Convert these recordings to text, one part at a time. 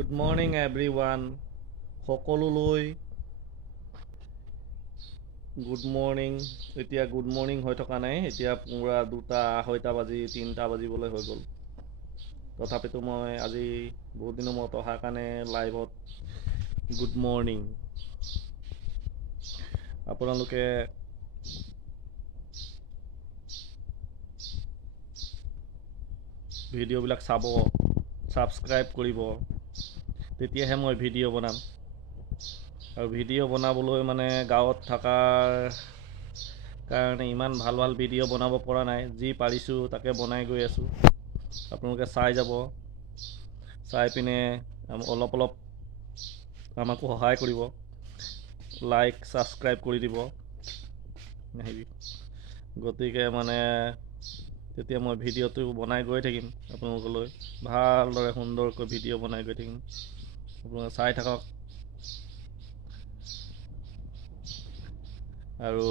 Good morning everyone. সকলোলৈ good morning. এতিয়া good morning হৈ থকা নাই, এতিয়া পুৰা 2টা 2:30 বাজি 3টা বাজিবলৈ হৈ গ'ল। তথাপিতো মই আজি বহুত দিনৰ মূৰত অহাৰ কাৰণে লাইভত গুড মৰ্ণিং। আপোনালোকে ভিডিঅ'বিলাক চাব, ছাবস্ক্ৰাইব কৰিব, তেতিয়াহে মই ভিডিঅ' বনাম। আৰু ভিডিঅ' বনাবলৈ মানে গাঁৱত থকাৰ কাৰণে ইমান ভাল ভাল ভিডিঅ' বনাব পৰা নাই। যি পাৰিছোঁ তাকে বনাই গৈ আছোঁ। আপোনালোকে চাই যাব, চাই পিনে অলপ অলপ আমাকো সহায় কৰিব, লাইক ছাবস্ক্ৰাইব কৰি দিব। গতিকে মানে তেতিয়া মই ভিডিঅ'টো বনাই গৈ থাকিম আপোনালোকলৈ, ভালদৰে সুন্দৰকৈ ভিডিঅ' বনাই গৈ থাকিম। আপোনালোকে চাই থাকক আৰু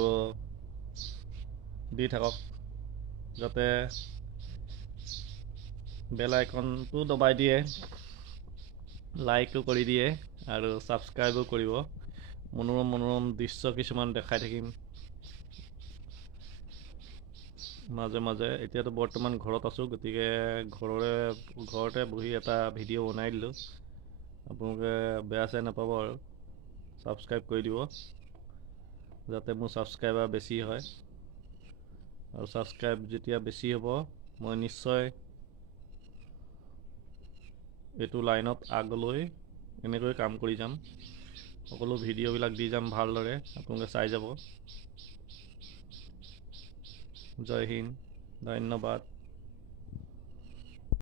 দি থাকক, যাতে বেল আইকনটো দবাই দিয়ে, লাইকো কৰি দিয়ে আৰু ছাবস্ক্ৰাইবো কৰিব। মনোৰম মনোৰম দৃশ্য কিছুমান দেখাই থাকিম মাজে মাজে। এতিয়াতো বৰ্তমান ঘৰত আছোঁ, গতিকে ঘৰতে বহি এটা ভিডিঅ' বনাই দিলোঁ। আপোনালোকে বেয়া চেয়া নাপাব আৰু ছাবস্ক্ৰাইব কৰি দিব, যাতে মোৰ ছাবস্ক্ৰাইবাৰ বেছি হয়। আৰু ছাবস্ক্ৰাইব যেতিয়া বেছি হ'ব, মই নিশ্চয় এইটো লাইনত আগলৈ এনেকৈ কাম কৰি যাম। সকলো ভিডিঅ'বিলাক দি যাম ভালদৰে, আপোনালোকে চাই যাব। জয় হিন্দ, ধন্যবাদ।